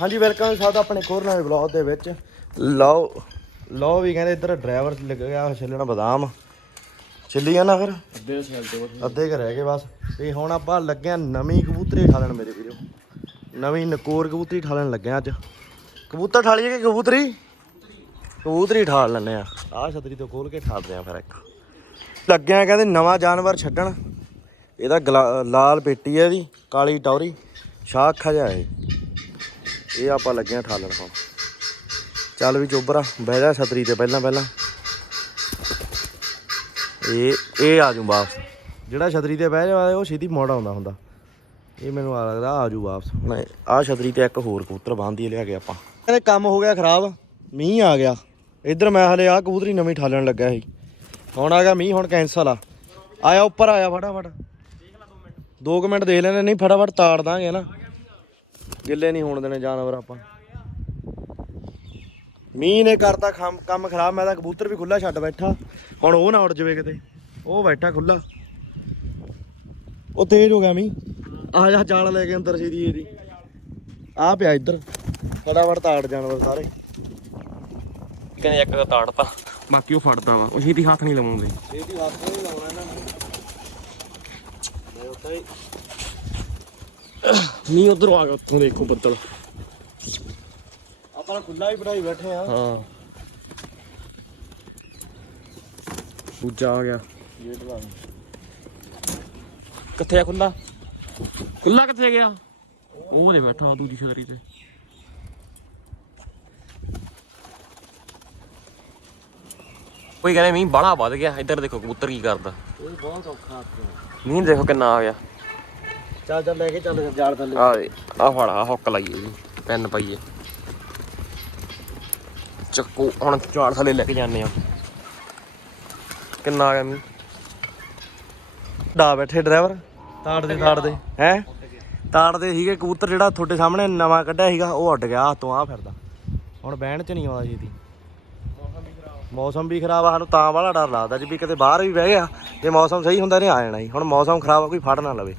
ਹਾਂਜੀ ਵੈਲਕਮ ਸਾਹਿਬ ਆਪਣੇ ਕੋਰ ਨਵੇਂ ਵਲੌਗ ਦੇ ਵਿੱਚ। ਲਓ ਲਓ ਵੀ ਕਹਿੰਦੇ ਇੱਧਰ ਡਰਾਈਵਰ ਲੱਗ ਗਿਆ ਛਿੱਲਣਾ ਬਦਾਮ। ਛਿੱਲੀ ਆ ਨਾ ਫਿਰ? ਅੱਧੇ ਸਾਲ ਤੋਂ ਅੱਧੇ ਕੁ ਰਹਿ ਗਏ ਬਸ। ਤੇ ਹੁਣ ਆਪਾਂ ਲੱਗਿਆ ਨਵੀਂ ਕਬੂਤਰੀ ਠਾਲਣ ਮੇਰੇ ਵੀਰੋ। ਨਵੀਂ ਨਕੋਰ ਕਬੂਤਰੀ ਠਾਲਣ ਲੱਗਿਆ ਅੱਜ। ਕਬੂਤਰ ਠਾਲੀਏ ਕਿ ਕਬੂਤਰੀ? ਕਬੂਤਰੀ ਠਾਲ ਲੈਣੇ ਆ। ਆਹ ਛਤਰੀ ਤੋਂ ਖੋਲ ਕੇ ਠਾਲਦੇ ਆ ਫਿਰ ਇੱਕ। ਲੱਗਿਆ ਕਹਿੰਦੇ ਨਵਾਂ ਜਾਨਵਰ ਛੱਡਣ। ਇਹਦਾ ਲਾਲ ਪੇਟੀ ਹੈ ਇਹਦੀ ਕਾਲੀ ਟੌਰੀ। ਸ਼ਾਹ ਖਜਾ ਹੈ ਇਹ ਆਪਾਂ ਲੱਗੇ ਆ ਠਾਲਣ ਹੁਣ। ਚੱਲ ਵੀ ਚੋਬਰਾ ਬਹਿ ਜਾ ਛਤਰੀ ਤੇ ਪਹਿਲਾਂ ਪਹਿਲਾਂ। ਇਹ ਇਹ ਆ ਜੂ ਵਾਪਸ। ਜਿਹੜਾ ਛਤਰੀ ਤੇ ਬਹਿ ਜਾਵੇ, ਉਹ ਸਿੱਧੀ ਮੋੜ ਆਉਂਦਾ ਹੁੰਦਾ। ਇਹ ਮੈਨੂੰ ਆ ਲੱਗਦਾ ਆ ਜੂ ਵਾਪਸ। ਹੁਣ ਆ ਛਤਰੀ ਤੇ ਇੱਕ ਹੋਰ ਕਬੂਤਰ ਬੰਨ੍ਹਦੀ ਲਿਆ ਕੇ ਆਪਾਂ। ਕਹਿੰਦੇ ਕੰਮ ਹੋ ਗਿਆ ਖਰਾਬ, ਮੀਂਹ ਆ ਗਿਆ। ਇੱਧਰ ਮੈਂ ਹਲੇ ਆ ਕਬੂਤਰੀ ਨਵੀਂ ਠਾਲਣ ਲੱਗਾ ਸੀ। ਹੁਣ ਆ ਗਿਆ ਮੀਂਹ, ਹੁਣ ਕੈਂਸਲ ਆ। ਆਇਆ, ਉੱਪਰ ਆਇਆ, ਫਟਾਫਟ। ਦੋ ਕੁ ਮਿੰਟ ਦੇਖ ਲੈਣੇ ਨਹੀਂ, ਫਟਾਫਟ ਤਾੜ ਦਾਂਗੇ ਨਾ। ਗਿੱਲੇ ਨਹੀਂ ਹੋਣ ਦੇਣੇ ਜਾਨਵਰ ਆਪਾਂ। ਮੀਂਹ ਨੇ ਕਰਤਾ ਕੰਮ ਖਰਾਬ ਮੈਂ ਤਾਂ ਕਬੂਤਰ ਵੀ ਖੁੱਲਾ ਛੱਡ ਬੈਠਾ। ਹੁਣ ਉਹ ਨਾ ਉੜ ਜਾਵੇ ਕਿਤੇ। ਉਹ ਬੈਠਾ ਖੁੱਲਾ ਉਹ ਤੇਜ਼ ਹੋ ਗਿਆ ਮੀਂਹ। ਆ ਜਾ ਜਾਲ ਲੈ ਕੇ ਅੰਦਰ ਸੀਦੀ ਇਹਦੀ। ਆ ਪਿਆ ਇੱਧਰ। ਫਟਾਫਟ ਤਾੜ ਜਾਨਵਰ ਸਾਰੇ। ਕਹਿੰਦੇ ਇੱਕ ਦਾ ਤਾੜਤਾ। ਬਾਕੀ ਉਹ ਫੜਦਾ ਵਾ। ਉਹ ਛੇਤੀ ਹੱਥ ਨਹੀਂ ਲਵਾਉਂਦੇ। ਇਹਦੀ ਹੱਥ ਨਹੀਂ ਲਾਉਣਾ ਇਹਨਾਂ ਨੂੰ। ਮੈਂ ਉੱਥੇ ਹੀ ਮੀਂਹ ਉਧਰੋਂ ਆ ਗਿਆ ਉੱਥੋਂ ਦੇਖੋ ਬੱਦਲ। ਆਪਾਂ ਖੁੱਲਾ ਹੀ ਬਣਾਈ ਬੈਠੇ ਆ ਹਾਂ। ਦੂਜਾ ਆ ਗਿਆ। ਗੇਟ ਕਿੱਥੇ ਆ ਖੁੱਲਾ ਖੁੱਲਾ ਕਿੱਥੇ ਗਿਆ? ਉਹ ਦੇ ਬੈਠਾ ਦੂਜੀ ਛਤਰੀ ਤੇ। ਕੋਈ ਕਹਿੰਦੇ ਮੀਂਹ ਬਾਹਲਾ ਵੱਧ ਗਿਆ ਇੱਧਰ ਦੇਖੋ ਕਬੂਤਰ ਕੀ ਕਰਦਾ। ਇਹ ਬਹੁਤ ਔਖਾ ਆਪਣਾ ਮੀਂਹ ਦੇਖੋ ਕਿੰਨਾ ਆ ਗਿਆ। ਚੱਲ ਚੱਲ ਲੈ ਕੇ ਚੱਲ ਜਾਲ ਥੱਲੇ। ਆ ਆ ਫੜ ਆ ਹੁੱਕ ਲਾਈਏ ਜੀ ਪੈਨ ਪਾਈਏ। ਚੱਕੂ ਹੁਣ ਝਾੜ ਥੱਲੇ ਲੈ ਕੇ ਜਾਂਦੇ ਆ। ਕਿੰਨਾ ਆ ਗਿਆ ਮੀਂਹ? ਡਾ ਬੈਠੇ ਡਰਾਈਵਰ। ਹੈ? ਤਾੜਦੇ ਸੀਗੇ ਕਬੂਤਰ ਜਿਹੜਾ ਤੁਹਾਡੇ ਸਾਹਮਣੇ ਨਵਾਂ ਕੱਢਿਆ ਸੀਗਾ ਉਹ ਉੱਡ ਗਿਆ ਹੱਥੋਂ ਆ ਫਿਰਦਾ। ਹੁਣ ਬਹਿਣ ਚ ਨਹੀਂ ਆਉਂਦਾ ਛੇਤੀ ਮੌਸਮ ਵੀ ਖਰਾਬ ਆ ਸਾਨੂੰ ਤਾਂ ਵਾਲਾ ਡਰ ਲੱਗਦਾ ਜੀ ਵੀ ਕਿਤੇ ਬਾਹਰ ਵੀ ਬਹਿ ਗਿਆ ਜੇ ਮੌਸਮ ਸਹੀ ਹੁੰਦਾ ਨੇ ਆ ਜਾਣਾ ਜੀ। ਹੁਣ ਮੌਸਮ ਖਰਾਬ ਆ ਕੋਈ ਫੜ ਨਾ ਲਵੇ।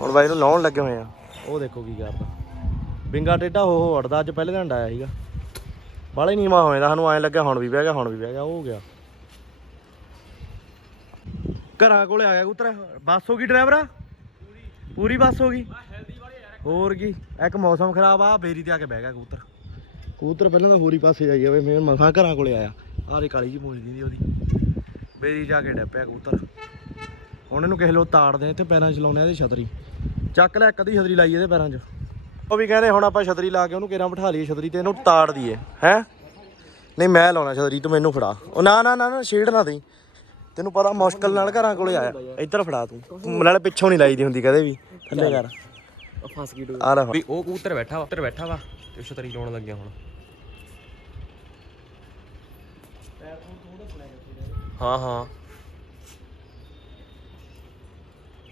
ਹੁਣ ਬਾਈ ਨੂੰ ਲਾਉਣ ਲੱਗੇ ਹੋਏ ਆ। ਉਹ ਦੇਖੋ ਕੀ ਕਰਦਾ। ਬਿੰਗਾ ਟੇਡਾ ਹੋ ਹੋ ਉੱਡਦਾ ਅੱਜ ਪਹਿਲੇ ਦਿਨ ਆਇਆ ਸੀਗਾ। ਬਾਹਲਾ ਹੀ ਨੀਵਾ ਹੋਇਆ ਸਾਨੂੰ ਐਂ ਲੱਗਿਆ ਹੁਣ ਵੀ ਬਹਿ ਗਿਆ ਹੁਣ ਵੀ ਬਹਿ ਗਿਆ ਉਹ ਹੋ ਗਿਆ। ਘਰਾਂ ਕੋਲੇ ਆ ਗਿਆ ਕਬੂਤਰ। ਬੱਸ ਹੋ ਗਈ ਡਰਾਈਵਰਾ? ਪੂਰੀ ਬੱਸ ਹੋ ਗਈ? ਹੋਰ ਕੀ? ਇੱਕ ਮੌਸਮ ਖਰਾਬ ਆ ਬੇਰੀ ਤੇ ਆ ਕੇ ਬਹਿ ਗਿਆ ਕਬੂਤਰ। ਕਬੂਤਰ ਪਹਿਲਾਂ ਤਾਂ ਹੋਰੀ ਪਾਸੇ ਜਾਈ ਜਾਵੇ ਮੈਂ ਮਸਾਂ ਘਰਾਂ ਕੋਲੇ ਆਇਆ। ਆਰੇ ਕਾਲੀ ਜੀ ਪਹੁੰਚਦੀ ਦੀ ਉਹਦੀ। ਬੇਰੀ ਜਾ ਕੇ ਡੱਪਿਆ ਕਬੂਤਰ। ਹੁਣ ਇਹਨੂੰ ਕਿਸੇ ਲੋ ਤਾੜਦੇ ਆ, ਇੱਥੇ ਪੈਰਾਂ ਚਲਾਉਂਦੇ ਆ ਇਹਦੇ ਛਤਰੀ। ਚੱਕ ਲੈ ਇੱਕ ਅੱਧੀ ਛਤਰੀ ਲਾਈ ਇਹਦੇ ਪੈਰਾਂ 'ਚ। ਉਹ ਵੀ ਕਹਿੰਦੇ ਹੁਣ ਆਪਾਂ ਛਤਰੀ ਲਾ ਕੇ ਉਹਨੂੰ ਕਿਹੜਾ ਬਿਠਾ ਲਈਏ ਛਤਰੀ ਤੇ ਇਹਨੂੰ ਤਾੜ ਦਈਏ ਹੈ? ਨਹੀਂ ਮੈਂ ਲਾਉਣਾ ਛਤਰੀ ਤੂੰ ਮੈਨੂੰ ਫੜਾ। ਉਹ ਨਾ ਨਾ ਨਾ ਨਾ ਛੇੜ ਨਾ ਦੇਈ। ਤੈਨੂੰ ਪਤਾ ਮੁਸ਼ਕਲ ਨਾਲ ਘਰਾਂ ਕੋਲੇ ਆਇਆ। ਇੱਧਰ ਫੜਾ ਤੂੰ। ਨਾਲੇ ਪਿੱਛੋਂ ਨਹੀਂ ਲਾਈਦੀ ਹੁੰਦੀ ਕਦੇ ਵੀ ਥੱਲੇ ਕਰ। ਫਸ ਗਈ ਡੋ ਆ ਲੈ। ਵੀ ਉਹ ਕਬੂਤਰ ਬੈਠਾ ਵਾ ਉੱਤਰ ਬੈਠਾ ਵਾ ਤੇ ਛਤਰੀ ਲਾਉਣ ਲੱਗਿਆ ਹੁਣ। ਹਾਂ ਹਾਂ।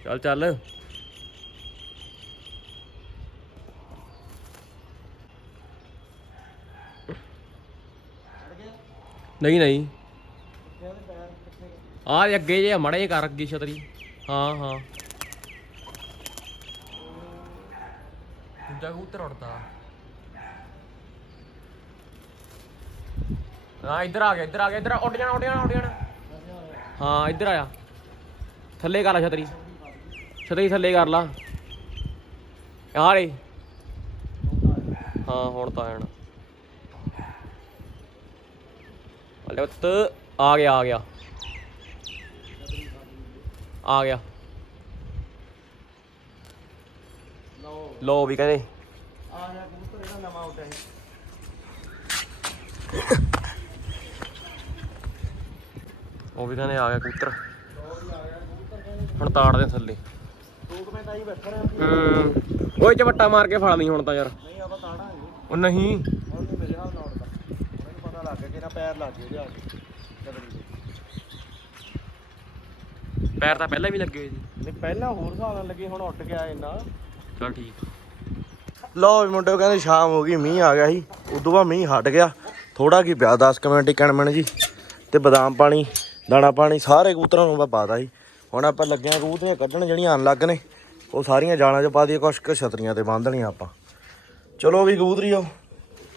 ਚੱਲ ਚੱਲ। ਨਹੀਂ ਨਹੀਂ। ਆ ਦੇ ਅੱਗੇ ਜੇ ਮੜੇ ਜੇ ਕਰ ਅੱਗੇ ਛਤਰੀ। ਹਾਂ ਹਾਂ। ਦੂਜਾ ਕਬੂਤਰ ਉੜਦਾ। ਹਾਂ, ਇੱਧਰ ਆ ਗਿਆ, ਇੱਧਰ ਆ ਗਿਆ, ਇੱਧਰ ਉੱਡ ਜਾਣਾ ਉੱਡ ਜਾਣਾ ਉੱਡ ਜਾਣਾ। ਹਾਂ, ਇੱਧਰ ਆਇਆ। ਥੱਲੇ ਕਰ ਲਾ ਛਤਰੀ। ਛਤਰੀ ਥੱਲੇ ਕਰ ਲਾ। ਆ ਰੇ। ਹਾਂ, ਹੁਣ ਤਾਂ ਆਣਾ ਹਲੇ ਉੱਤ ਆ ਗਿਆ ਆ ਗਿਆ। ਆ ਗਿਆ। ਲੋ ਵੀ ਕਹਿੰਦੇ। ਆ ਗਿਆ ਕਬੂਤਰ ਇਹਦਾ ਨਵਾਂ ਉੱਡਿਆ ਸੀ ਉਹ ਵੀ ਕਹਿੰਦੇ ਆ ਗਿਆ ਕਬੂਤਰ। ਹੁਣ ਤਾੜਦੇ ਥੱਲੇ। ਹੂੰ। ਓਏ ਚਵੱਟਾ ਮਾਰ ਕੇ ਫੜ ਲਈ ਹੁਣ ਤਾਂ ਯਾਰ। ਨਹੀਂ ਆਪਾਂ ਤਾੜਾਂਗੇ। ਉਹ ਨਹੀਂ ਹੁਣ ਤੇ ਮੇਰੇ ਹਾਲ ਨਾਲ ਉੱਡਦਾ ਮੈਨੂੰ ਪਤਾ ਲੱਗ ਨਾ ਪੈਰ ਲੱਗ ਗਏ ਕੇ। ਦੇ। ਪੈਰ ਤਾਂ ਪਹਿਲਾਂ ਵੀ ਲੱਗੇ ਹੋਏ ਸੀ ਨਹੀਂ ਪਹਿਲਾਂ ਹੋਰ ਹਿਸਾਬ ਨਾਲ ਲੱਗੇ ਹੁਣ ਉੱਡ ਗਿਆ ਇੰਨਾ। ਚਲ ਠੀਕ। ਲਓ ਵੀ ਮੁੰਡਿਓ ਕਹਿੰਦੇ ਸ਼ਾਮ ਹੋ ਗਈ ਮੀਂਹ ਆ ਗਿਆ ਸੀ। ਉਦੋਂ ਬਾਅਦ ਮੀਂਹ ਹਟ ਗਿਆ। ਥੋੜਾ ਕੀ ਪਿਆ 10 ਕੁ ਮਿੰਟ ਹੀ ਕਣਮਣ ਜੀ। ਤੇ ਬਦਾਮ ਪਾਣੀ ਦਾਣਾ ਪਾਣੀ ਸਾਰੇ ਕਬੂਤਰਾਂ ਨੂੰ ਮੈਂ ਪਾਤਾ ਸੀ। ਹੁਣ ਆਪਾਂ ਲੱਗੇ ਆ ਕਬੂਤਰੀਆਂ ਕੱਢਣ ਜਿਹੜੀਆਂ ਆਣ ਲੱਗ ਨੇ ਉਹ ਸਾਰੀਆਂ ਜਾਲਾਂ 'ਚ ਪਾ ਦਈਏ ਕੁਛ ਕੁ ਛਤਰੀਆਂ ਤੇ ਬੰਨ੍ਹਣੀਆਂ ਆਪਾਂ। ਚਲੋ ਵੀ ਕਬੂਤਰੀਓ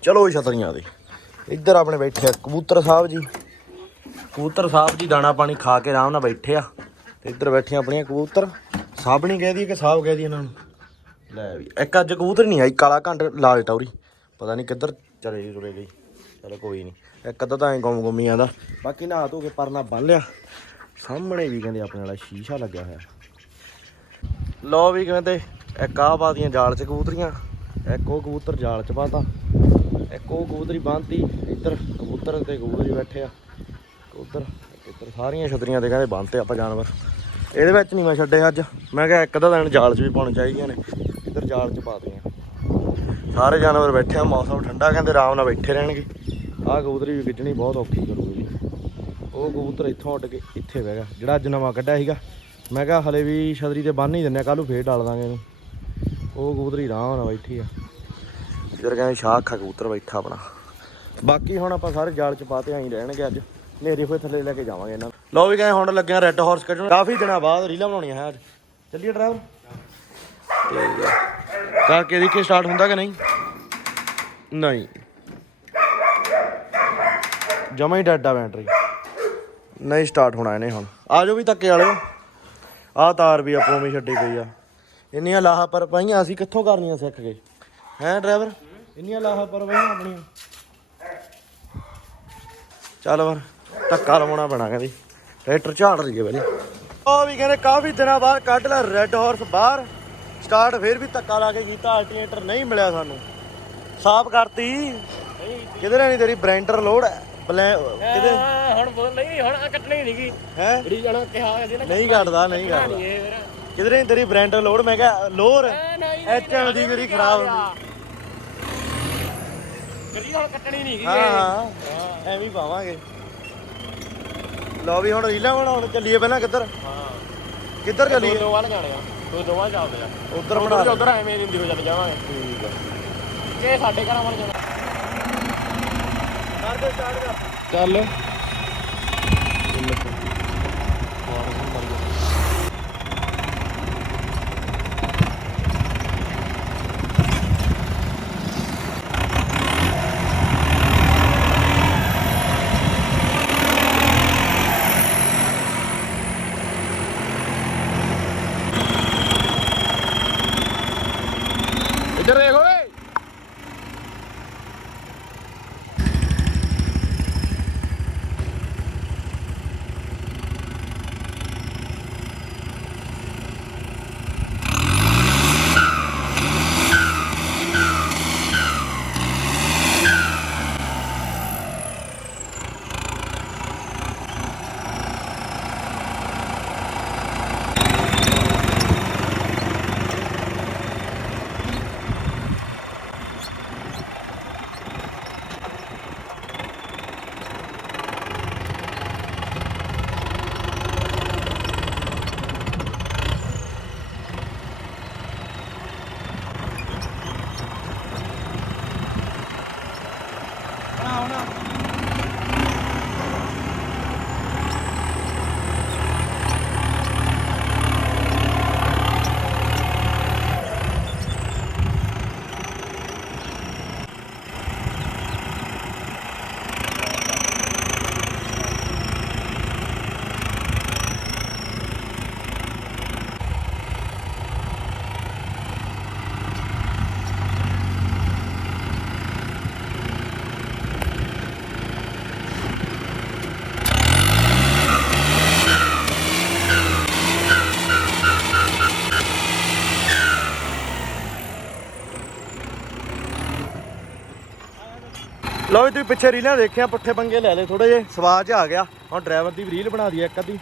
ਚਲੋ ਵੀ ਛਤਰੀਆਂ ਦੇ ਇੱਧਰ ਆਪਣੇ ਬੈਠੇ ਆ, ਕਬੂਤਰ ਸਾਹਿਬ ਜੀ। ਕਬੂਤਰ ਸਾਹਿਬ ਜੀ ਦਾਣਾ ਪਾਣੀ ਖਾ ਕੇ ਆਰਾਮ ਨਾਲ ਬੈਠੇ ਆ। ਤੇ ਇੱਧਰ ਬੈਠੀਆਂ ਆਪਣੀਆਂ ਕਬੂਤਰ। ਸਾਬਣੀ ਕਹਿ ਦਈਏ ਕਿ ਸਾਹਿਬ ਕਹਿ ਦਈਏ ਇਹਨਾਂ ਨੂੰ। ਲੈ ਵੀ, ਇੱਕ ਅੱਜ ਕਬੂਤਰ ਨਹੀਂ ਆਈ, ਕਾਲਾ ਘੰਟ ਲਾਲ ਟੌਰੀ ਪਤਾ ਨਹੀਂ ਕਿੱਧਰ ਚਲੇ ਜੀ, ਤੁਰੇ ਗਈ। ਚਲੋ ਕੋਈ ਨਹੀਂ ਇੱਕ ਅੱਧਾ ਤਾਂ ਐ ਗੁੰਮ ਗੁੰਮੀ ਆਂਦਾ ਬਾਕੀ ਨਹਾ ਧੋ ਕੇ ਪਰਨਾ ਬੰਨ ਲਿਆ। ਸਾਹਮਣੇ ਵੀ ਕਹਿੰਦੇ ਆਪਣੇ ਵਾਲਾ ਸ਼ੀਸ਼ਾ ਲੱਗਿਆ ਹੋਇਆ। ਲੋ ਵੀ ਕਹਿੰਦੇ, ਇੱਕ ਆਹ ਪਾਤੀਆਂ ਜਾਲ ਚ ਕਬੂਤਰੀਆਂ, ਇੱਕ ਉਹ ਕਬੂਤਰ ਜਾਲ ਚ ਪਾਤਾ ਇੱਕ ਉਹ ਕਬੂਤਰੀ ਬੰਨਤੀ ਇੱਧਰ ਕਬੂਤਰ ਤੇ ਕਬੂਤਰੀ ਬੈਠੇ ਆ। ਕਬੂਤਰ ਇੱਧਰ ਸਾਰੀਆਂ ਛਤਰੀਆਂ ਤੇ ਕਹਿੰਦੇ ਬੰਨਤੇ ਆਪਾਂ ਜਾਨਵਰ। ਇਹਦੇ ਵਿੱਚ ਨਹੀਂ ਮੈਂ ਛੱਡੇ ਅੱਜ। ਮੈਂ ਕਿਹਾ ਇੱਕ ਅੱਧਾ ਦਿਨ ਜਾਲ 'ਚ ਵੀ ਪਾਉਣ ਚਾਹੀਦੀਆਂ ਨੇ। ਇੱਧਰ ਜਾਲ 'ਚ ਪਾ ਦਈਆਂ ਸਾਰੇ ਜਾਨਵਰ ਬੈਠੇ ਆ, ਮੌਸਮ ਠੰਡਾ, ਕਹਿੰਦੇ ਆਰਾਮ ਨਾਲ ਬੈਠੇ ਰਹਿਣਗੇ। ਆਹ ਕਬੂਤਰੀ ਵੀ ਖਿੱਚਣੀ ਬਹੁਤ ਔਖੀ ਕਰੂਗੀ। ਉਹ ਕਬੂਤਰ ਇੱਥੋਂ ਉੱਡ ਕੇ ਇੱਥੇ ਬਹਿ ਗਿਆ, ਜਿਹੜਾ ਅੱਜ ਨਵਾਂ ਕੱਢਿਆ ਸੀਗਾ। ਮੈਂ ਕਿਹਾ ਹਲੇ ਵੀ ਛਤਰੀ ਤੇ ਬੰਨ ਹੀ ਦਿੰਨੇ ਆ ਕੱਲ ਨੂੰ ਫੇਰ ਡਾਲ ਦਾਂਗੇ ਇਹਨੂੰ। ਉਹ ਕਬੂਤਰੀ ਆਰਾਮ ਨਾਲ ਬੈਠੀ ਆ। ਇੱਧਰ ਕਹਿੰਦੇ ਸ਼ਾਹ ਅੱਖਾਂ ਕਬੂਤਰ ਬੈਠਾ ਆਪਣਾ। ਬਾਕੀ ਹੁਣ ਆਪਾਂ ਸਾਰੇ ਜਾਲ ਚ ਪਾਤੇ ਆਈ ਰਹਿਣਗੇ ਅੱਜ। ਨੇਰੇ ਹੋਏ ਥੱਲੇ ਲੈ ਕੇ ਜਾਵਾਂਗੇ ਇਹਨਾਂ ਨੂੰ। ਲਓ ਵੀ ਕਹਿੰਦੇ ਹੁਣ ਲੱਗਿਆ ਰੈੱਡ ਹਾਰਸ ਕੱਢਣ। ਕਾਫੀ ਦਿਨਾਂ ਬਾਅਦ ਰੀਲਾਂ ਬਣਾਉਣੀਆਂ ਹੈ ਅੱਜ। ਚੱਲੀਏ ਡਰਾਈਵਰ ਠੀਕ ਆ। ਕਰਕੇ ਦੇਖੀਏ ਸਟਾਰਟ ਹੁੰਦਾ ਕਿ ਨਹੀਂ। ਨਹੀਂ। ਜਮਾ ਹੀ ਡੈਡ ਆ ਬੈਟਰੀ ਨਹੀਂ ਸਟਾਰਟ ਹੋਣਾ ਇਹਨੇ ਹੁਣ। ਆ ਜਾਓ ਵੀ ਧੱਕੇ ਵਾਲਿਓ। ਆਹ ਤਾਰ ਵੀ ਆਪੋ ਵੀ ਛੱਡੀ ਪਈ ਆ। ਇੰਨੀਆਂ ਲਾਹਾ ਪਰ ਪਾਈਆਂ ਅਸੀਂ, ਕਿੱਥੋਂ ਕਰਨੀਆਂ ਸਿੱਖ ਗਏ ਹੈਂ ਡਰਾਈਵਰ ਇੰਨੀਆਂ ਲਾਹਾ ਪਰ ਪਾਈਆਂ ਆਪਣੀਆਂ। ਚੱਲ ਵਰ ਧੱਕਾ ਲਵਾਉਣਾ ਪੈਣਾ ਕਹਿੰਦੀ। ਟਰੈਕਟਰ ਝਾੜ ਰਹੀ ਹੈ ਪਹਿਲੇ। ਉਹ ਵੀ ਕਹਿੰਦੇ ਕਾਫੀ ਦਿਨਾਂ ਬਾਅਦ ਕੱਢ ਲਿਆ ਰੈੱਡ ਹਾਰਸ ਬਾਹਰ। ਸਟਾਰਟ ਫੇਰ ਵੀ ਧੱਕਾ ਲਾ ਕੇ ਕੀਤਾ ਅਲਟਰਨੇਟਰ ਨਹੀਂ ਮਿਲਿਆ ਸਾਨੂੰ। ਸਾਫ਼ ਕਰਤੀ। ਕਿਧਰੇ ਨਹੀਂ ਤੇਰੀ ਬ੍ਰੈਂਡਰ ਲੋਡ ਬਲੈ ਕਿਧਰੇ? ਹੁਣ ਬੋਲ ਨਹੀਂ ਹੁਣ ਕੱਟਣੀ ਨਹੀਂਗੀ ਹੈ? ਜਿਹੜੀ ਜਣਾ ਕਿਹਾ ਸੀ ਨਾ ਨਹੀਂ ਕੱਟਦਾ ਨਹੀਂ ਕੱਟਦਾ। ਕਿਧਰੇ ਨਹੀਂ ਤੇਰੀ ਬ੍ਰੈਂਡਰ ਲੋਡ ਮੈਂ ਕਿਹਾ ਲੋਰ ਐਚਐਲ ਦੀ ਮੇਰੀ ਖਰਾਬ ਹੁੰਦੀ। ਗੱਡੀ ਹੁਣ ਕੱਟਣੀ ਨਹੀਂਗੀ ਹਾਂ ਹਾਂ। ਐਵੇਂ ਹੀ ਪਾਵਾਂਗੇ। ਲਓ ਵੀ ਹੁਣ ਰੀਲਾਂ ਬਣਾਉਣ ਚੱਲੀਏ ਪਹਿਲਾਂ ਕਿੱਧਰ? ਹਾਂ। ਕਿੱਧਰ ਚੱਲੀਏ? ਦੋ ਵੱਲ ਜਾਣੇ ਆ। ਦੋ ਦੋ ਵੱਲ ਚੱਲਦੇ ਆ। ਉਧਰ ਬਣਾ ਉਧਰ ਉਧਰ ਐਵੇਂ ਦਿੰਦੀ ਹੋ ਚੱਲ ਜਾਵਾਂਗੇ। ਠੀਕ ਆ। ਕਿ ਸਾਡੇ ਘਰਾਂ ਵੱਲ ਜਾਣਾ। ਕਰ ਦੇ ਸਟਾਰਟ ਕਰ। ਚੱਲ। ਇੱਧਰ ਦੇਖ ਓਏ ਲਓ ਵੀ ਤੁਸੀਂ ਪਿੱਛੇ ਰੀਲਾਂ ਦੇਖਿਆ, ਪੁੱਠੇ ਪੰਗੇ ਲੈ ਲਏ ਥੋੜੇ ਜੇ ਸਵਾਦ ਚ ਆ ਗਿਆ। ਹੁਣ ਡਰਾਈਵਰ ਦੀ ਵੀ ਰੀਲ ਬਣਾ ਦਈਏ ਇੱਕ ਅੱਧੀ।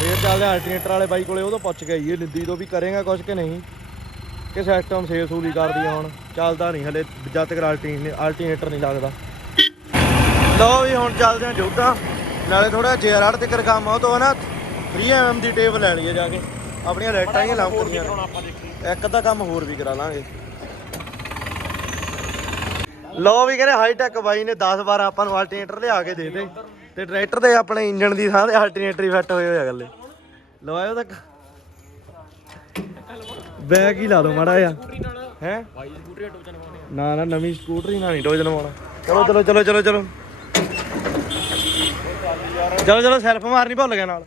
ਫੇਰ ਚੱਲਦੇ ਅਲਟਰਨੇਟਰ ਵਾਲੇ ਬਾਈ ਕੋਲੇ, ਉਹ ਤੋਂ ਪੁੱਛ ਕੇ ਆਈਏ, ਨਿੱਦੀ ਤੋਂ ਵੀ ਕਰੇਗਾ ਕੁਝ ਕਿ ਨਹੀਂ? ਕਿ ਸਿਸਟਮ ਸੇਲ ਸੂਲੀ ਕਰਦੀ ਆ ਹੁਣ। ਚੱਲਦਾ ਨਹੀਂ ਹਲੇ, ਜਦ ਤੱਕ ਅਲਟਰਨੇਟਰ ਨਹੀਂ ਲੱਗਦਾ। ਲਓ ਵੀ ਹੁਣ ਚੱਲਦੇ ਆ ਜੋਧਾ ਨਾਲੇ ਥੋੜਾ ਜੇਆਰਆਰ ਤੇ ਕਰ ਕੰਮ ਆ, ਉਹ ਤੋਂ ਨਾ 3 mm ਦੀ ਟੇਪ ਲੈ ਲਈਏ ਜਾ ਕੇ। ਆਪਣੀਆਂ ਲਾਈਟਾਂ ਹੀ ਲੰਮਕਦੀਆਂ ਇੱਕ ਅੱਧਾ ਕੰਮ ਹੋਰ ਵੀ ਕਰਾ ਲਾਂਗੇ। ਲੋ ਵੀ ਕਹਿੰਦੇ ਹਾਈ ਟੈਕ ਬਾਈ ਨੇ 10 12 ਆਪਾਂ ਨੂੰ ਅਲਟਰਨੇਟਰ ਲਿਆ ਕੇ ਦੇ ਦੇ ਤੇ ਟਰੈਕਟਰ ਦੇ ਆਪਣੇ ਇੰਜਨ ਦੀ ਥਾਂ ਤੇ ਅਲਟਰਨੇਟਰ ਹੀ ਫਿੱਟ ਹੋਏ ਹੋਏ ਆ ਗੱਲੇ ਲਵਾਇਓ ਤੱਕ ਬੈਗ ਹੀ ਲਾ ਦੋ ਮਾੜਾ ਜਿਹਾ। ਨਾਲ ਹੈ? ਬਾਈ ਸਕੂਟਰੀ ਟੋਚਨ ਪਾਉਣੇ ਨਾ ਨਾ, ਨਵੀਂ ਸਕੂਟਰੀ ਨਾਲ ਨਹੀਂ ਟੋਜ ਲਵਾਉਣਾ ਚਲੋ ਚਲੋ ਚਲੋ ਚਲੋ ਚਲੋ। ਚਲੋ ਚਲੋ ਸੈਲਫ ਮਾਰਨੀ ਭੁੱਲ ਗਿਆ ਨਾਲ।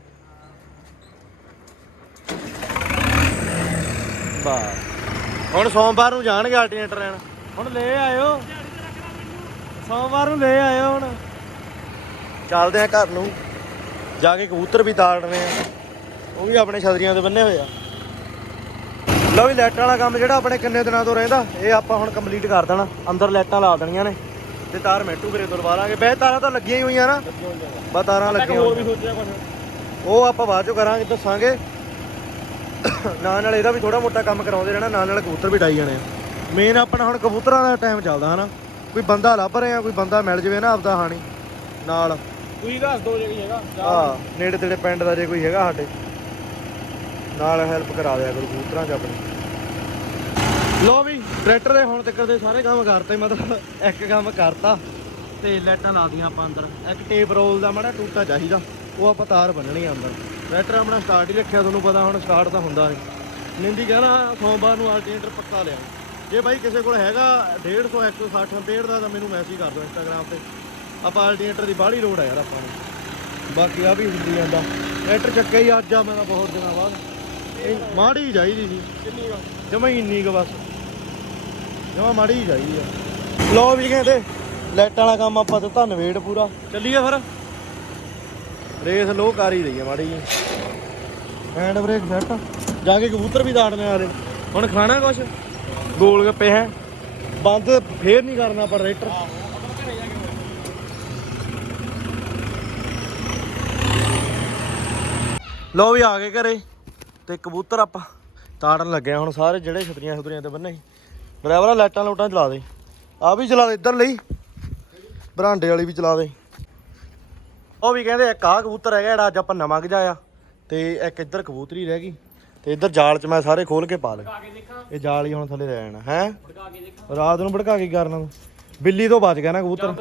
ਬਸ। ਹੁਣ ਸੋਮਵਾਰ ਨੂੰ ਜਾਣਗੇ ਆਲਟਰਨੇਟਰ ਲੈਣ। ਹੁਣ ਲੈ ਆਇਓ। ਸੋਮਵਾਰ ਨੂੰ ਲੈ ਆਇਓ ਹੁਣ। ਚੱਲਦੇ ਆ ਘਰ ਨੂੰ। ਜਾ ਕੇ ਕਬੂਤਰ ਵੀ ਤਾੜਨੇ ਆ। ਉਹ ਵੀ ਆਪਣੇ ਛਤਰੀਆਂ ਤੇ ਬੰਨੇ ਹੋਏ ਆ। ਲਓ ਵੀ ਲਾਈਟਾਂ ਵਾਲਾ ਕੰਮ ਜਿਹੜਾ ਆਪਣੇ ਕਿੰਨੇ ਦਿਨਾਂ ਤੋਂ ਰਹਿੰਦਾ ਇਹ ਆਪਾਂ ਹੁਣ ਕੰਪਲੀਟ ਕਰ ਦੇਣਾ। ਅੰਦਰ ਲਾਈਟਾਂ ਲਾ ਦੇਣੀਆਂ ਨੇ। ਤੇ ਤਾਰ ਮੈਟੂ ਵੀਰੇ ਤੋਂ ਲਵਾ ਲਾਂਗੇ। ਵੈਸੇ ਤਾਰਾਂ ਤਾਂ ਲੱਗੀਆਂ ਹੀ ਹੋਈਆਂ ਨਾ। ਬਸ ਤਾਰਾਂ ਲੱਗੀਆਂ ਹੋਰ ਵੀ ਸੋਚਿਆ ਕੁਝ ਉਹ ਆਪਾਂ ਬਾਅਦ ਚੋਂ ਕਰਾਂਗੇ ਦੱਸਾਂਗੇ। ਨਾਲ ਨਾਲ ਇਹਦਾ ਵੀ ਥੋੜਾ ਮੋਟਾ ਕੰਮ ਕਰਾਉਂਦੇ ਰਹਿਣਾ ਨਾਲ ਨਾਲ ਕਬੂਤਰ ਵੀ ਡਾਈ ਜਾਣੇ ਆ। ਮੇਨ ਆਪਣਾ ਹੁਣ ਕਬੂਤਰਾਂ ਦਾ ਟਾਈਮ ਚੱਲਦਾ ਹਨਾ। ਕੋਈ ਬੰਦਾ ਲੱਭ ਰਹੇ ਆ ਕੋਈ ਬੰਦਾ ਮਿਲ ਜਵੇ ਨਾ ਆਪਦਾ ਹਾਣੀ ਨਾਲ। ਤੁਸੀਂ ਦੱਸ ਦੋ ਜੇ ਕੀ ਹੈਗਾ ਆ ਨੇੜੇ ਤੇੜੇ ਪਿੰਡ ਦਾ ਜੇ ਕੋਈ ਹੈਗਾ ਸਾਡੇ। ਨਾਲ ਹੈਲਪ ਕਰਾ ਦਿਆ ਕਰੋ ਕਬੂਤਰਾਂ 'ਚ ਆਪਣੇ। ਲੋ ਵੀ ਟਰੈਕਟਰ ਦੇ ਹੁਣ ਤੱਕ ਦੇ ਸਾਰੇ ਕੰਮ ਕਰਤੇ ਮਤਲਬ ਇੱਕ ਕੰਮ ਕਰਤਾ ਤੇ ਲਾਈਟਾਂ ਲਾਦੀਆਂ ਆਪਾਂ ਅੰਦਰ। ਇੱਕ ਟੇਪ ਰੋਲ ਦਾ ਮਾੜਾ ਟੂਟਾ ਚਾਹੀਦਾ ਉਹ ਆਪਾਂ ਤਾਰ ਬੰਨਣੀ ਆ ਅੰਦਰ। ਟਰੈਕਟਰ ਆਪਣਾ ਸਟਾਰਟ ਹੀ ਰੱਖਿਆ ਤੁਹਾਨੂੰ ਪਤਾ ਹੁਣ ਸਟਾਰਟ ਤਾਂ ਹੁੰਦਾ ਨਹੀਂ। ਨਿੰਦੀ ਕਹਿੰਦਾ ਸੋਮਵਾਰ ਨੂੰ ਆਲਟਰਨੇਟਰ ਪੱਕਾ ਲਿਆ ਜੇ ਬਾਈ ਕਿਸੇ ਕੋਲ ਹੈਗਾ 150 160 ਐਂਪੀਅਰ ਦਾ ਤਾਂ ਮੈਨੂੰ ਮੈਸੇਜ ਕਰ ਦਿਓ ਇੰਸਟਾਗ੍ਰam ਤੇ। ਆਪਾਂ ਆਲਟਰਨੇਟਰ ਦੀ ਬਾਹਲੀ ਲੋੜ ਆ ਯਾਰ ਆਪਾਂ ਨੂੰ। ਬਾਕੀ ਆ ਵੀ ਹੁੰਦੀ ਜਾਂਦਾ। ਟਰੈਕਟਰ ਚੱਕਿਆ ਹੀ ਅੱਜ ਆ ਮੈਂ ਤਾਂ ਬਹੁਤ ਦਿਨਾਂ ਬਾਅਦ। ਮਾੜੀ ਹੀ ਚਾਹੀਦੀ ਸੀ। ਕਿੰਨੀ ਗਾ ਜਮਾ ਇੰਨੀ ਕੁ ਬਸ। ਜਮਾ ਮਾੜੀ ਹੀ ਚਾਹੀਦੀ ਆ। ਲੋ ਵੀ ਕਹਿੰਦੇ ਲਾਈਟਾਂ ਵਾਲਾ ਕੰਮ ਆਪਾਂ ਦਿੱਤਾ ਨਵੇੜ ਪੂਰਾ। ਚੱਲੀਏ ਫਿਰ। ਰੇਸ ਲੋ ਕਰ ਹੀ ਰਹੀ ਆ ਮਾੜੀ ਜੀ ਹੈਂਡ ਬ੍ਰੇਕ ਸੈੱਟ ਜਾ ਕੇ ਕਬੂਤਰ ਵੀ ਦਾੜਨੇ ਵਾਲੇ। ਹੁਣ ਖਾਣਾ ਕੁਛ? ਗੋਲ ਗੱਪੇ ਹੈ। ਬੰਦ ਫੇਰ ਨਹੀਂ ਕਰਨਾ ਪਰ ਰੇਟਰ। ਲੋ ਵੀ ਆ ਗਏ ਘਰੇ ਤੇ ਕਬੂਤਰ ਆਪਾਂ ਤਾੜਨ ਲੱਗੇ ਹੁਣ ਸਾਰੇ ਜਿਹੜੇ ਛਤਰੀਆਂ ਛਤਰੀਆਂ ਤੇ ਬੰਨੇ ਡਰਾਈਵਰ ਲਾਈਟਾਂ ਲੂਟਾਂ ਚਲਾ ਦੇ। ਆ ਵੀ ਚਲਾ ਦੇ ਇੱਧਰ ਲਈ। ਬਰਾਂਡੇ ਵਾਲੀ ਵੀ ਚਲਾ ਦੇ। ਉਹ ਵੀ ਕਹਿੰਦੇ ਇੱਕ ਆਹ ਕਬੂਤਰ ਹੈਗਾ ਜਿਹੜਾ ਅੱਜ ਆਪਾਂ ਨਵਾਂ ਗਜਾਇਆ। ਤੇ ਇੱਕ ਇੱਧਰ ਕਬੂਤਰੀ ਰਹਿ ਗਈ। ਤੇ ਇੱਧਰ ਜਾਲ 'ਚ ਮੈਂ ਸਾਰੇ ਖੋਲ ਕੇ ਪਾ ਲਏ ਇਹ ਜਾਲ ਹੀ ਹੁਣ ਥੱਲੇ ਰਹਿ ਜਾਣਾ ਹੈ? ਰਾਤ ਨੂੰ ਭੜਕਾ ਕੇ ਕਰਨਾ ਤੂੰ? ਬਿੱਲੀ ਤੋਂ ਬਚ ਗਿਆ ਨਾ ਕਬੂਤਰ।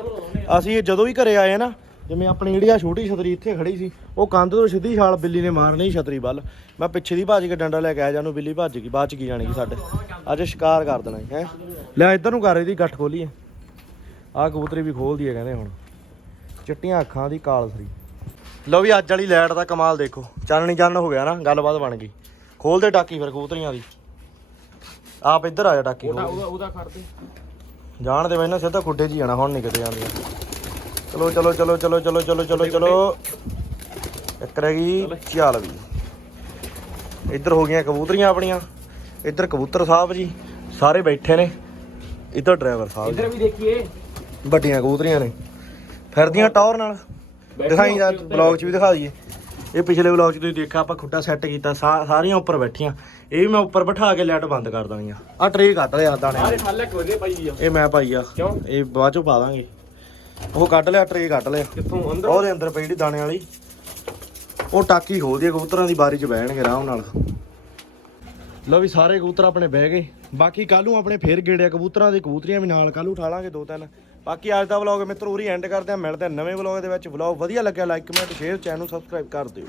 ਅਸੀਂ ਇਹ ਜਦੋਂ ਵੀ ਘਰੇ ਆਏ ਨਾ ਜਿਵੇਂ ਆਪਣੀ ਜਿਹੜੀ ਆ ਛੋਟੀ ਛਤਰੀ ਇੱਥੇ ਖੜੀ ਸੀ ਉਹ ਕੰਧ ਤੋਂ ਸਿੱਧੀ ਛਾਲ ਬਿੱਲੀ ਨੇ ਮਾਰਨੀ ਛਤਰੀ ਵੱਲ। ਮੈਂ ਪਿੱਛੇ ਦੀ ਭੱਜ ਕੇ ਡੰਡਾ ਲੈ ਕੇ ਆਇਆ ਜਾਨੂੰ ਬਿੱਲੀ ਭੱਜ ਗਈ ਬਾਅਦ ਚ ਕੀ ਜਾਣੇਗੀ ਸਾਡੇ। ਅੱਜ ਸ਼ਿਕਾਰ ਕਰ ਦੇਣਾ ਹੈ? ਲੈ ਇੱਧਰ ਨੂੰ ਕਰ ਇਹਦੀ ਗੱਠ ਖੋਲੀਏ। ਆਹ ਕਬੂਤਰੀ ਵੀ ਖੋਲਦੀ ਹੈ ਕਹਿੰਦੇ ਹੁਣ। ਚਿੱਟੀਆਂ ਅੱਖਾਂ ਦੀ ਕਾਲ ਸਰੀ ਲਓ ਵੀ ਅੱਜ ਵਾਲੀ ਲਾਈਟ ਦਾ ਕਮਾਲ ਦੇਖੋ। ਚਾਨਣੀ ਚੰਨ ਹੋ ਗਿਆ ਨਾ ਗੱਲਬਾਤ ਬਣ ਗਈ। ਖੋਲ ਦੇ ਟਾਕੀ ਫਿਰ ਕਬੂਤਰੀਆਂ ਦੀ। ਆਪ ਇੱਧਰ ਆ ਜਾ ਟਾਕੀ ਉਹਦਾ ਖੋਲ ਉਹਦਾ ਉਹਦਾ ਖੜ ਦੇ। ਜਾਣ ਦੇ ਮੈਨਾਂ ਸਿੱਧਾ ਖੁੱਡੇ 'ਚ ਹੀ ਜਾਣਾ ਹੁਣ ਨਹੀਂ ਕਿਤੇ ਜਾਂਦੀਆਂ ਚਲੋ ਚਲੋ ਚਲੋ ਚਲੋ ਚਲੋ ਚਲੋ ਚਲੋ ਚਲੋ। ਇੱਕ ਰਹਿ ਗਈ ਚੱਲ। ਵੀ ਇੱਧਰ ਹੋ ਗਈਆਂ ਕਬੂਤਰੀਆਂ ਆਪਣੀਆਂ। ਇੱਧਰ ਕਬੂਤਰ ਸਾਹਿਬ ਜੀ ਸਾਰੇ ਬੈਠੇ ਨੇ। ਇੱਧਰ ਡਰਾਈਵਰ ਸਾਹਿਬ ਜੀ। ਇੱਧਰ ਵੀ ਦੇਖੀਏ। ਵੱਡੀਆਂ ਕਬੂਤਰੀਆਂ ਨੇ। ਫਿਰਦੀਆਂ ਟੌਰ ਨਾਲ। ਦਿਖਾਈ ਜਾ ਬਲੌਗ 'ਚ ਵੀ ਦਿਖਾ ਦਈਏ। ਇਹ ਪਿਛਲੇ ਬਲੌਗ 'ਚ ਤੁਸੀਂ ਦੇਖਿਆ ਆਪਾਂ ਖੁੱਡਾ ਸੈੱਟ ਕੀਤਾ ਸਾਰੀਆਂ ਉੱਪਰ ਬੈਠੀਆਂ। ਇਹ ਵੀ ਮੈਂ ਉੱਪਰ ਬਿਠਾ ਕੇ ਲਾਈਟ ਬੰਦ ਕਰ ਦੇਣੀ ਆ। ਆ ਟਰੇ ਕੱਟ ਲਿਆ ਦਾਣੇ ਪਾਈ ਆ। ਇਹ ਮੈਂ ਪਾਈ ਆ। ਕਿਉਂ? ਇਹ ਬਾਅਦ ਚੋਂ ਪਾ ਦਾਂਗੇ। ਉਹ ਕੱਢ ਲਿਆ ਟਰੇ ਕੱਢ ਲਿਆ। ਕਿੱਥੋਂ? ਅੰਦਰ? ਉਹਦੇ ਅੰਦਰ ਪਈ ਜਿਹੜੀ ਦਾਣੇ ਵਾਲੀ। ਉਹ ਟਾਕੀ ਖੋਲਦੀ ਆ ਕਬੂਤਰਾਂ ਦੀ ਬਾਰੀ 'ਚ ਬਹਿਣਗੇ ਆਰਾਮ ਨਾਲ। ਲਓ ਵੀ ਸਾਰੇ ਕਬੂਤਰ ਆਪਣੇ ਬਹਿ ਗਏ। ਬਾਕੀ ਕੱਲ ਨੂੰ ਆਪਣੇ ਫੇਰ ਗੇੜਿਆ ਕਬੂਤਰਾਂ ਦੇ ਕਬੂਤਰੀਆਂ ਵੀ ਨਾਲ ਕੱਲ ਨੂੰ ਉਠਾ ਲਾਂਗੇ ਦੋ ਤਿੰਨ। ਬਾਕੀ ਅੱਜ ਦਾ ਵਲੌਗ ਮਿੱਤਰੋ, ਉਰੀ ਐਂਡ ਕਰਦੇ ਆ ਮਿਲਦੇ ਆ ਨਵੇਂ ਵਲੌਗ ਦੇ ਵਿੱਚ। ਵਲੌਗ ਵਧੀਆ ਲੱਗਿਆ ਲਾਈਕ ਕਮੈਂਟ ਸ਼ੇਅਰ ਚੈਨਲ ਨੂੰ ਸਬਸਕ੍ਰਾਈਬ ਕਰ ਦਿਓ।